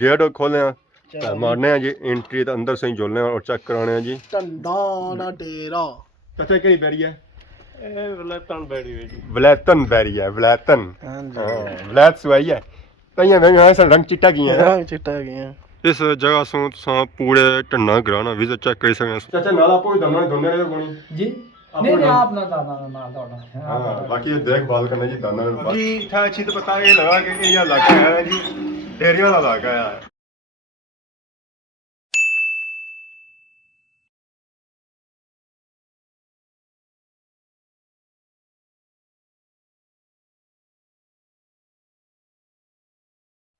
Gate खोले मारने हैं जी एंट्री तो अंदर से ही जोड़ने और चेक कराने हैं जी। टंडा डेरा चाचा केड़ी बैरी है? वलैतन बैरी है जी। वलैतन बैरी है, वलैतन। हां जी वलैत सुई है कईयां में यहाँ से रंग चिट्टा की है, रंग चिट्टा की है। इस जगह सो पूरे टन्ना ग्राना विजिट चेक कर सकते हैं। चाचा नाला पोई दमन दोने रे कोनी जी नहीं नहीं आप ना दाना ना दौड़ा। हां बाकी देखभाल करना जी दाना जी था अच्छी तो पता ये लगा कि ये इलाका है जी डेरिया वाला इलाका है।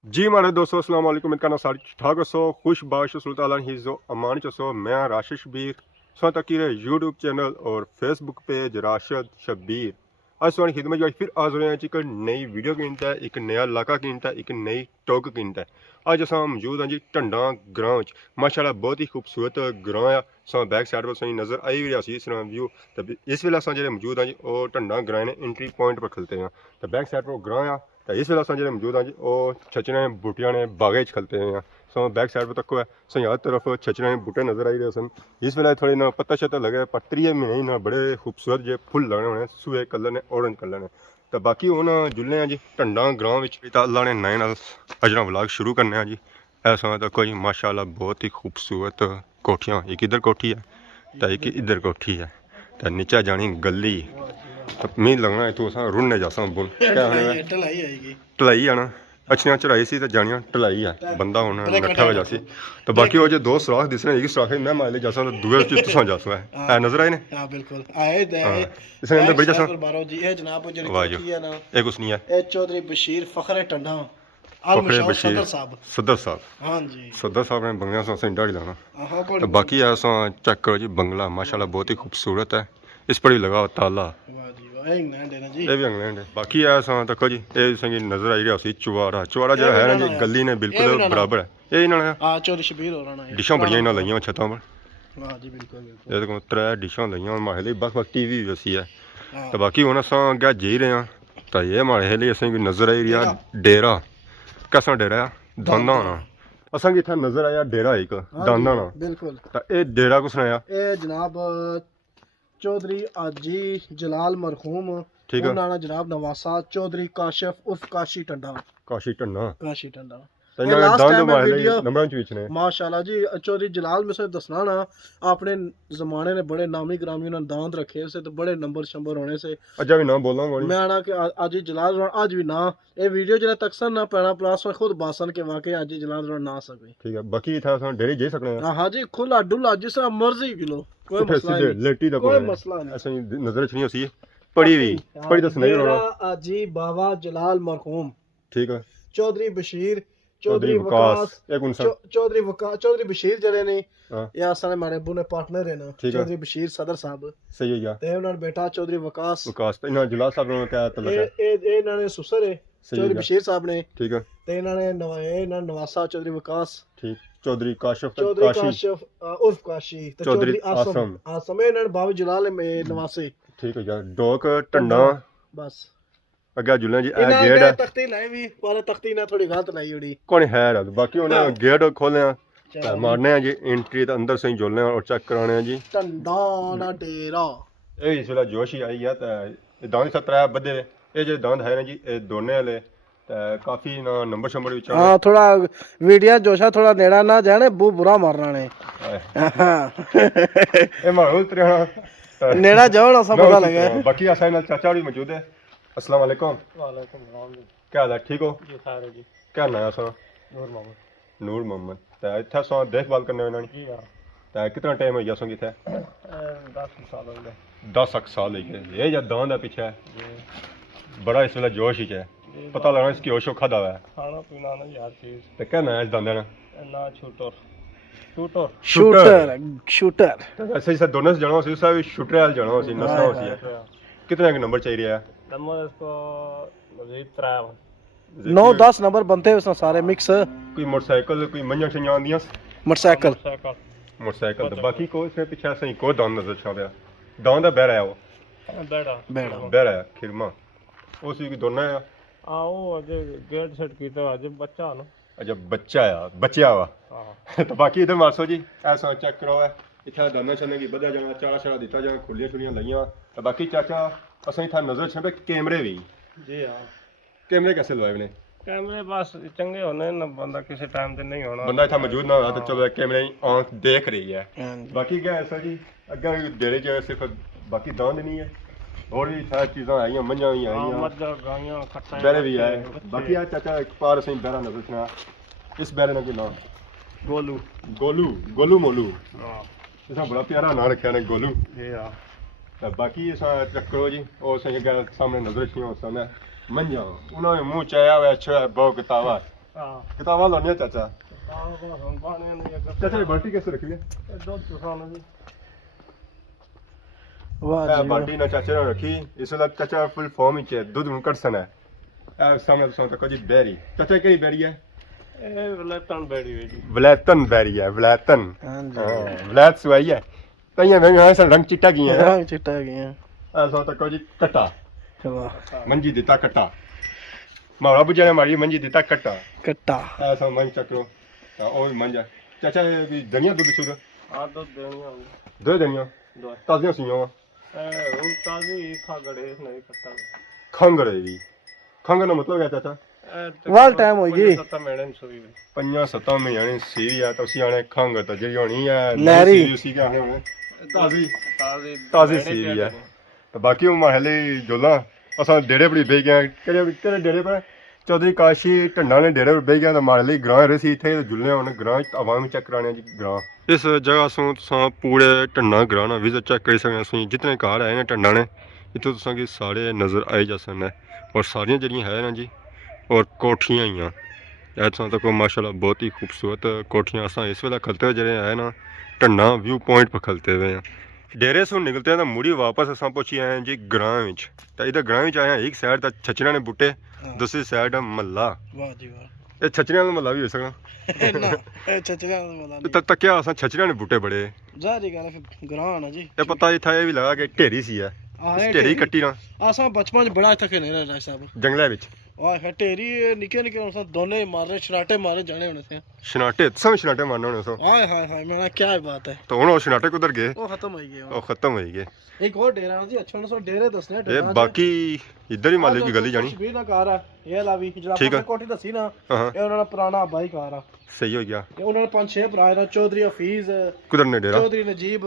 जी हमारे दोस्तों अस्सलाम वालेकुम। इनका नाम सारी ठाक सो खुश बाश सुल्तान ही जो अमान चसो मैं राशिद शबीर सो तकीर यूट्यूब चैनल और फेसबुक पेज राशिद शबीर आज सोनी खिदमत जो फिर आज रहे हैं एक नई वीडियो कीमत है, एक नया इलाका कीमत है, एक नई टोक कीमत है। आज अस मौजूद हैं जी ढंडा ग्रां माशाल्लाह बहुत ही खूबसूरत ग्रां आ। सो बैक साइड पर सही नज़र आई भी रहा इस तरह व्यू। तो इस वेले अस जो मौजूद हैं जी वो ढंडा ग्रां ने एंट्री पॉइंट पर खलते हैं। तो बैक साइड पर ग्रां आ तो इस वेले अस जो मौजूद हैं जी वो छचने बूटियां ने बागे खलते हैं। सो बैक साइड पर तक है सो हर तरफ छचने बूटे नजर आई रहे सन। इस वेले थोड़े ना पत्ता शत्ता लगे पर 3 महीने ना बड़े खूबसूरत जो फुल लगने होने सूहे कलर ने ऑरेंज कलर ने। तो बाकी हुण जुल्ले हैं जी ढंडा ग्रां विच अल्लाह ने नए नाल अजना व्लॉग शुरू करने हैं जी। ऐसा तक जी माशाल्लाह बहुत ही खूबसूरत कोठियाँ, एक इधर कोठी है तो एक इधर कोठी है तो नीचे जानी गली। तो मैं लगना इतों अस रुनने जा बुन ढलाई आना अच्छियां चढ़ाई सी तो जानियां ढलाई है बंदा हूँ नट्ठा हो जासी। तो बाकी वो जो दो सुराख दिस रहे एक सुराख मैं माले जासा तो दूए तुसा जासो है नजर आए ने। हां बिल्कुल आए इसने अंदर बड़ी जासा जी ए जनाब जो कोठी है ना एक कुछ नहीं है ए चौधरी बशीर फखरे टंडा सदर साहब। हाँ जी सदर साहब ने बंगला से असें दाढ़ी लाना। तो बाकी ऐसा चेक करो जी बंगला माशाल्लाह बहुत ही खूबसूरत है। इस पर ही लगा ताला ये भी इंग्लैंड है। बाकी ऐसा तक जी ये संगी नजर आई रहा सी चुवारा चुवारा जो है ना जी गली ने बिल्कुल बराबर है ये इन्होंने हां चौधरी शबीर हो रहा है डिशां बड़ियां इन्होंने लईयां छतां पर। हां जी बिल्कुल बिल्कुल ये देखो 3 डिशां लईयां माहले बक टीवी भी सी है। तो बाकी हुन असां अग्गे जी रहे हैं तो ये माहले असें भी नजर आई रहा डेरा कैसा डेरा है दाना असा इतना नजर आया डेरा एक दाना बिल्कुल। तो ये डेरा कुछ आया ये जनाब चौधरी आजी जलाल मरहूम ठीक है नाना जनाब नवासा चौधरी काशिफ उर्फ काशी टंडा माशाल्लाह जी। चौधरी जलाल में से दसना ना अपने जमाने ने बड़े नामी ग्रामी उन्होंने दांत रखे से तो बड़े नंबर शंबर होने से अच्छा भी ना बोलना मैं आना कि आज जलाल आज भी ना ये वीडियो जरा तकसन ना पैना प्लास में खुद बासन के वाकई आज जलाल ना सके ठीक है। बाकी था डेरी जे सकते हैं हां जी खुला डुला जिस मर्जी किलो कोई मसला नहीं लेटी दा कोई मसला नहीं ऐसा नजर च नहीं होसी पड़ी हुई पड़ी तो सुनाई होना आजी बाबा जलाल मरहूम ठीक है चौधरी बशीर चौधरी वकास चौधरी बशीर जड़े ने या सारे हमारे अब्बू ने पार्टनर है ना चौधरी बशीर सदर साहब सही है ते उन्होंने बेटा चौधरी वकास इन्होंने जलाल साहब ने क्या तलक है ए इन्होंने सुसर है चौधरी बशीर साहब ने ठीक है ते इन्होंने नवासा चौधरी वकास ठीक चौधरी काशिफ उर्फ काशी चौधरी आसम इन्होंने बाबा जलाल नवासे ठीक है यार डोक टंडा बस अगे जुलना जी गेट है तख्ती लाई भी पर तख्ती ना थोड़ी गलत लाई उड़ी कौन है बाकी उन्हें गेट खोले मारने हैं जी एंट्री तो अंदर से ही जोड़ने और चेक कराने हैं जी ढंडा डेरा ये इस वेला जोश ही आई है तो दांत 17 बदे ये जो दांत है ना जी ये दोने वाले काफी ना नंबर शंबर भी हां थोड़ा वीडियो जोशा थोड़ा नेड़ा ना जाने बुरा मारना ने ए मारो तेरा नेड़ा जाओ ना सब पता लगे। बाकी असा नाल चाचा भी मौजूद है। अस्सलाम वालेकुम। वालेकुम सलाम जी क्या हाल है ठीक हो जी खैर जी क्या नाम है सर नूर मोहम्मद तो इतना सो देखभाल करने वाला जी हां तो कितना टाइम हो गया सो इथे 10 साल हो गए 10 साल हो गए ये या दांत है पीछे बड़ा इस वेला जोश ही है पता लगना इसकी होशो खादा है खाना पीना ना यार चीज तो क्या नाम है इस दांत ना शूटर ऐसे ही दोनों से जाना सी शूटर वाल जाना सी नसा हो सी कितने का नंबर चाहिए है नंबर इसको मजीद 9-10 नंबर बनते हैं उसमें सारे मिक्स कोई मोटरसाइकिल कोई मंजन शंजन आंदियां मोटरसाइकिल तो बाकी को इसमें पीछे सही को दान नजर छा रहा दान दा बैरा है वो बैरा खिरमा उसी की दोना है आओ अजे गेट सेट कीता अजे बच्चा ना अच्छा बच्चा आ बच्चा वा हाँ तो बाकी इधर मारसो जी ऐसा चेक करो है इतना दाना छने की बदा जाना चाह छड़ा दिता जाना खुलियां छुलियां लईयां तो बाकी चाचा असें इतना नजर छे कैमरे भी जी हाँ कैमरे कैसे लवाए ने कैमरे बस चंगे होने ना बंदा किसी टाइम ते नहीं होना बंदा इतना मौजूद ना होया तो चलो कैमरे आंख देख रही है बाकी क्या ऐसा जी अगर डेरे च सिर्फ बाकी दांद नहीं है और भी सारी चीज़ां आईयां मंझां भी हाँ आईयां मज्जा गाइयां खट्टा बैरे भी आए बाकी आ चाचा एक पार असें बैरा नजर छना इस बैरे ना कोई नाम गोलू गोलू गोलू मोलू हाँ इसा बड़ा प्यारा नाम रखा ने गोलू जी हाँ तो बाकी इसा चक्रो जी और सही गल सामने नजर छनी हो सामने मंझां उन्होंने मुंह चाया हुआ अच्छा बहुत किताबा हाँ किताबा लानिया चाचा पानी नहीं चाचा ये बाल्टी कैसे रखी है दूध चुसाना जी ਇਹ ਬਾਲਟੀ ਨਾ ਚਾਚੇ ਨੇ ਰੱਖੀ ਇਸ ਦਾ ਚਾਚਾ ਫੁੱਲ ਫਾਰਮ ਵਿੱਚ ਹੈ ਦੁੱਧ ਨੂੰ ਕੱਢਣਾ ਹੈ ਇਹ ਸਾਹਮਣੇ ਤੁਸੀਂ ਤੱਕ ਜੀ ਬੈਰੀ ਚਾਚਾ ਕਿਹੜੀ ਬੈਰੀ ਹੈ ਇਹ ਵਲੈਤਨ ਬੈੜੀ ਹੈ ਜੀ ਵਲੈਤਨ ਬੈਰੀ ਹੈ ਵਲੈਤਨ ਹਾਂਜੀ ਵਲੈਤ ਸਵਾਈ ਹੈ ਤਈਆਂ ਮੈਂ ਹਾਂ ਰੰਗ ਚਿੱਟਾ ਕੀ ਹੈ ਰੰਗ ਚਿੱਟਾ ਗਿਆ ਇਹ ਸੋ ਤੱਕ ਜੀ ਕਟਾ ਵਾਹ ਮੰਜੀ ਦਿੱਤਾ ਕਟਾ ਮਾਰਾ ਬੁਝੇ ਨੇ ਮਾਰੀ ਮੰਜੀ ਦਿੱਤਾ ਕਟਾ ਕੱਟਾ ਇਹ ਸੋ ਮੰਜ ਚੱਕਰੋ ਤਾਂ ਉਹ ਮੰਜਾ ਚਾਚਾ ਇਹ ਵੀ ਦਨੀਆ ਦੁੱਧ ਸੁਦਾ ਆ ਦੁੱਧ ਦੇਣੀਆਂ ਦੋ ਦਨੀਆ ਦੋ ਤਾਜ਼ੀਆਂ ਸੀਆਂ ਇਹ ਹੁਣ ਤਾਜ਼ੀ ਖਾਗੜੇ ਨਹੀਂ ਕੱਟਾ ਖੰਗਰੇ ਵੀ ਖੰਗ ਦਾ ਮਤਲਬ ਹੈ ਚਾਚਾ ਵਾਲ ਟਾਈਮ ਹੋ ਗਈ 7 ਮਹੀਨੇ ਸੋਈ ਪੰਜਾਂ ਸੱਤਾਂ ਮਹੀਨੇ ਸੀ ਆ ਤੁਸੀਂ ਆਣੇ ਖੰਗ ਤਾਂ ਜਿਹੜੀ ਹੋਣੀ ਆ ਲਹਿਰੀ ਸੀ ਕਿ ਆਣੇ ਹੋਣੇ ਤਾਜ਼ੀ ਤਾਜ਼ੀ ਤਾਜ਼ੀ ਸੀ ਆ ਤੇ ਬਾਕੀ ਉਹ ਮਹਲੇ ਜੋਲਾ ਅਸਾਂ ਡੇੜੇ ਪੜੀ ਬੈ ਗਿਆ ਕਿਹੜੇ ਡੇੜੇ ਪਰ ਚੌਧਰੀ ਕਾਸ਼ੀ ਢੰਡਾ ਨੇ ਡੇੜੇ ਪਰ ਬੈ ਗਿਆ ਤਾਂ ਮਾਰੇ ਲਈ ਗ੍ਰਾਂ ਰਹੇ ਸੀ ਇੱਥੇ ਜੁਲਨੇ ਹੁਣ ਗ੍ਰਾਂ ਆਵਾਮ ਚੈੱਕ ਕਰਾਣੇ ਜੀ ਗ੍ਰਾਂ ਇਸ ਜਗ੍ਹਾ ਤੋਂ ਤੁਸੀਂ ਪੂਰੇ ਢੰਡਾ ਗ੍ਰਾਂ ਨਾਲ ਵਿਜ਼ਿਟ ਚੈੱਕ ਕਰ ਸਕਦੇ ਹੋ ਜਿਤਨੇ ਘਰ ਆਏ ਨੇ ਢੰਡਾ ਨੇ ਇੱਥੋਂ ਤੁਸੀਂ ਕਿ ਸਾਰੇ ਨਜ਼ਰ ਆਏ ਜਾ ਸਕਦੇ ਔਰ ਸਾਰੀਆਂ ਜਿਹੜੀਆਂ ਹੈ ਨਾ ਜੀ और कोठियाँ ही हैं ऐसा तक माशाल्लाह बहुत ही खूबसूरत कोठियाँ असा इस वेला खलते हुए जरे आए ना ढन्ना व्यू पॉइंट पर खलते हुए हैं डेरे से निकलते हैं तो मुड़ी वापस असा पहुँची आए हैं जी ग्रां तो इधर ग्रां आए हैं एक साइड तक छचरिया ने बूटे दूसरी साइड महला वाह जी वाह ये छचरिया का महला भी हो सकता ना ਇਹ ਛਚਰਿਆਂ ਦਾ ਵਾਲਾ तक क्या असा छचरिया ने बूटे बड़े ਜ਼ਾਰੀ ਗੱਲ ਫਿਰ ਗਰਾਂ ਨਾ ਜੀ ये पता ही था ये भी लगा कि ढेरी सी है ढेरी कट्टी ना ਆਸਾਂ ਬਚਪਨ ਚ ਬੜਾ ਇੱਥੇ ਖੇਲੇ ਰਾਜ ਸਾਹਿਬ जंगलों में ਵਾਹ ਢੇਰੀ ਨਿੱਕੇ ਨਿੱਕੇ ਹੁਣ ਦੋਨੇ ਮਾਰੇ ਛਰਾਟੇ ਮਾਰੇ ਜਾਣੇ ਹੁਣ ਸੇ शनाटे सब शनाटे मारने होने सो ਹਾਏ ਹਾਏ ਹਾਏ ਮੈਂ ਕੀ ਬਾਤ ਹੈ तो हूँ शनाटे कुधर गए ਉਹ ਖਤਮ ਹੋ ਗਏ वो खत्म हो गए ਇੱਕ ਹੋਰ ਡੇਰਾ ਜੀ ਅੱਛਾ ਸੋ ਡੇਰੇ ਦੱਸਣੇ ये बाकी इधर ही माले की गली जानी ਸ਼ਬੀਰ ਦਾ ਘਰ ਆ ਇਹ ਲਾ ਵੀ ਜਿਹੜਾ ਠੀਕ ਆ। ਆਪਾਂ ਕੋਠੀ ਦੱਸੀ ਨਾ हाँ ਇਹ ਉਹਨਾਂ ਦਾ ਪੁਰਾਣਾ ਬਾਈ ਘਰ ਆ सही हो गया ਇਹ ਉਹਨਾਂ ਦੇ ਪੰਜ ਛੇ ਭਰਾ ਨੇ ਚੌਧਰੀ ਹਫੀਜ਼ कुधर ने डेरा ਚੌਧਰੀ ਨਜੀਬ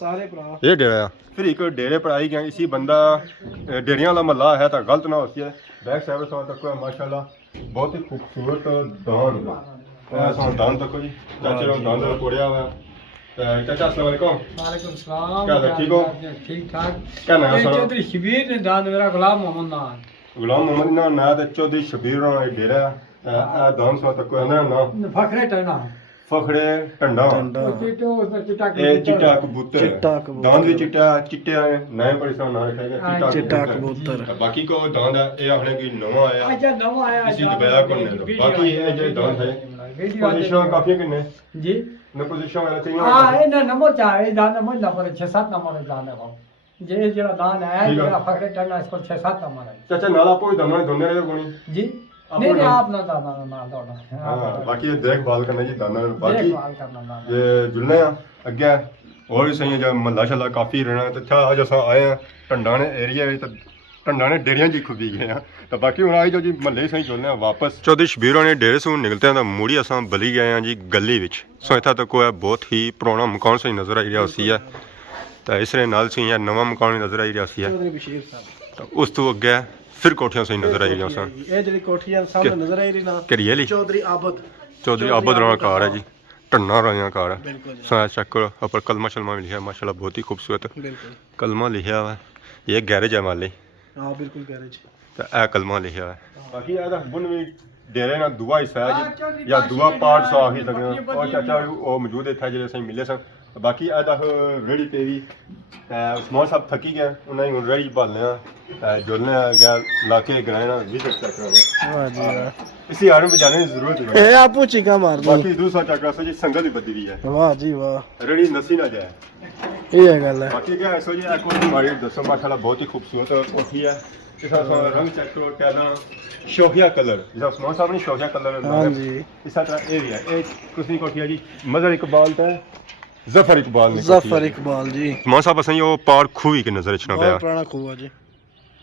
ਸਾਰੇ ਭਰਾ ये डेरा है फिर एक डेरे पर आई गया इसी बंदा डेरिया वाला महला है तो गलत ना होती है बैक साइड से तक माशाल्लाह बहुत ही खूबसूरत दान ऐसा दान तक जी चाचे लोग दान कोड़िया हुआ चाचा अस्सलाम वालेकुम वालेकुम सलाम क्या हाल है, ठीक हो? ठीक ठाक क्या नाम है ये सारा चौधरी शबीर ने दान मेरा गुलाम मोहम्मद नान गुलाम मोहम्मद ना ना तो चौधरी शबीर ना डेरा है दान सा तक है ना फखरे टना फखड़े टंडा चिट्टो उसमें चिट्टा ये चिट्टा कबूतर चिट्टा कबूतर। दान भी चिट्टा चिट्टे आए नए परिश्रम ना रखा हाँ, गया चिट्टा कबूतर बाकी को दान है ये आखने की नवा आया अच्छा नवा आया इसी दबाया कौन ने बाकी ये जो दान है पोजीशन काफी किन्ने जी ने पोजीशन वाला चाहिए हां इन्हें नंबर चाहे दान नंबर नंबर 6-7 नंबर दान है वो जे जेड़ा दान है ठीक है। जेड़ा फखरे टना इसको 6-7 नंबर है चाचा नाला पोई दाना दोने रे कोनी जी आप नहीं नहीं बोलो। आप ना दाना ना दौड़ा हां बाकी ये देखभाल करना जी दाना बाकी देखभाल करना दाना ये जुलने अगे और भी सही है जब माशाल्लाह काफी रहना तो था आज असा आए हैं ढंडाने एरिया तो ढंडाने डेरियां जी खुबी गए हैं तो बाकी हुन आई जो जी महल्ले सही चलने हैं वापस चौधरी शबीर ने डेरे से निकलते हैं तो मुड़ी असा बली गए हैं जी गली विच सो इतना तक कोई बहुत ही पुराना मकान सही नजर आई रहा सी है तो इसरे नाल से यहाँ नवा मकान नजर आई रहा सी है ਚੌਧਰੀ ਬਸ਼ੀਰ ਸਾਹਿਬ तो उस तो अगे फिर कोठियां सही नजर आई रही सन ਇਹ ਜਿਹੜੀ ਕੋਠੀ ਆ ਸਾਹਮਣੇ ਨਜ਼ਰ ਆ ਰਹੀ ਨਾ करिए ली ਚੌਧਰੀ ਆਬਦ चौधरी आबद राणा कार है जी टन्ना राणा कार है बिल्कुल जी, सो चेक करो ऊपर कलमा शलमा भी लिखा है माशाल्लाह बहुत ही खूबसूरत बिल्कुल कलमा लिखा हुआ है ये गैरेज है माले हाँ बिल्कुल गैरेज तो ए कलमा लिखा है बाकी यार बुन भी डेरे ना दुआ हिस्सा है जी या दुआ पार्ट सो आखी सकते और चाचा वो मौजूद है था जेले सही मिले सन तो बाकी आदा रेडी पे भी उस्मान साहब थकी गए उन्हें हुन रेडी भालने जुलने गया लाके गए ना विजिट चेक करने वाह जी वाह इसी आर में जाने की जरूरत है ਇਹ ਆਪੂ ਚੀਕਾ ਮਾਰ ਦੋ बाकी दूसरा चक्र से जी संगत भी बदी हुई है ਵਾਹ ਜੀ ਵਾਹ रेडी नसी ना जाए ਇਹ ਹੈ ਗੱਲ ਹੈ बाकी क्या है सो जी कोठी हमारी दसो माशाल्लाह बहुत ही खूबसूरत कोठी है इस रंग चेक करो टैला शौकिया कलर जिस उस्मान साहब ने शौकिया कलर हाँ जी इस तरह एरिया एक कुछ कोठी है जी मजहर इकबाल ता जफर इकबाल ने जफर इकबाल जी उस्मान साहब असें ओ पार खूही के नजर इचना बहुत पिया पुराना खूह जी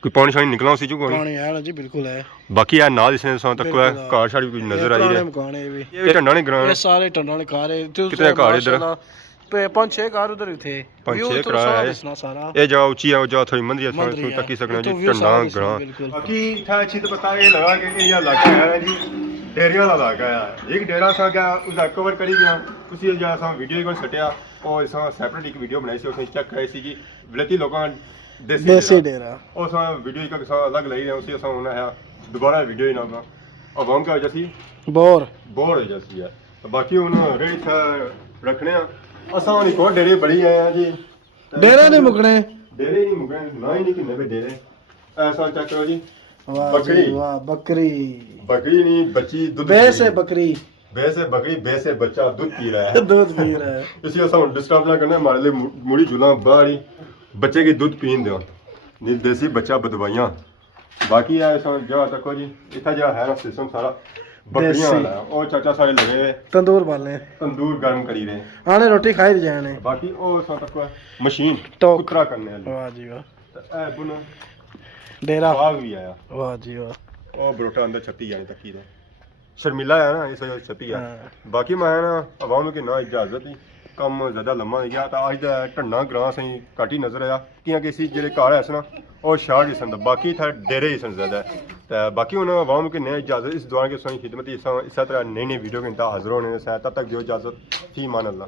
कोई पानी शानी निकला उसी जो कोई पुरानी है ना जी बिल्कुल है बाकी है नाल इसने सा तक है कार शाड़ी कोई नजर आई पुराने है मकान है ये भी ये टंडा ने ग्रां ये सारे टंडा ने कार है कितने घर इधर? पे 5-6 कार उधर थे 5-6 कार है सारा ये जगह ऊंची है जो थोड़ी मंदी है मंदिर थोड़ी है। तकी सकना जी तो व्यू टंडा सारा दिसना ग्रां बिल्कुल। बाकी था अच्छी तो पता ये लगा कि ये इलाका है जी डेरिया वाला इलाका है एक डेरा सा क्या उसका कवर करी गया उसी जगह सा वीडियो को सटिया और इसा सेपरेट एक वीडियो बनाई सी उसने चेक कराई सी कि विलेती लोकां देसी डेरा और सा वीडियो का सा अलग लई रहे उसी सा होना है दोबारा वीडियो ही ना अवाम का वजह सी बोर बोर हो जैसी है तो बाकी उन रेडी था रखने असा एक और डेरे बड़ी आए हैं जी डेरे नहीं मुकने डेरे नहीं मुकने ना ही नहीं कि नवे डेरे ऐसा चेक करो जी वाह बकरी। जी वाह बकरी बकरी नहीं बच्ची दूध भैंस है पी बकरी रही। भैंस है बकरी भैंस है बच्चा दूध पी रहा है दूध पी रहा है इसी असा डिस्टर्ब ना करना हमारे लिए मुड़ी झूला बाहर ही बच्चे की दूध पीन दो निर्देशी बच्चा बदवाइयां बाकी है ऐसा जगह तको जी इतना जगह है ना सिस्टम सारा बकरियां वाला है। और चाचा सारे लगे तंदूर बाले तंदूर गर्म करी रहे आने रोटी खाई जाने बाकी और सा तक मशीन टोक। कुतरा करने वाली वाह जी वाह तो ए बुन डेरा बाग भी आया वाह जी वाह और बरोटा अंदर छत्ती जाने तक की शर्मिला है ना इस वजह छत्ती है हाँ। बाकी मैं ना अवाम की ना इजाजत ही कम ज़्यादा लम्मा नहीं गया तो अज का ढंडा ग्रां सही घट ही नजर आया कि किसी जेह्ड़े घर है ना और शार ही सन बाकी था डेरे ही सन ज़्यादा तो बाकी उन अवाम की नई इजाजत इस दौरान की सही खिदमत इस तरह नई नई वीडियो के इंतहा हाजिर होने से तब तक जो इजाजत फी मान अल्लाह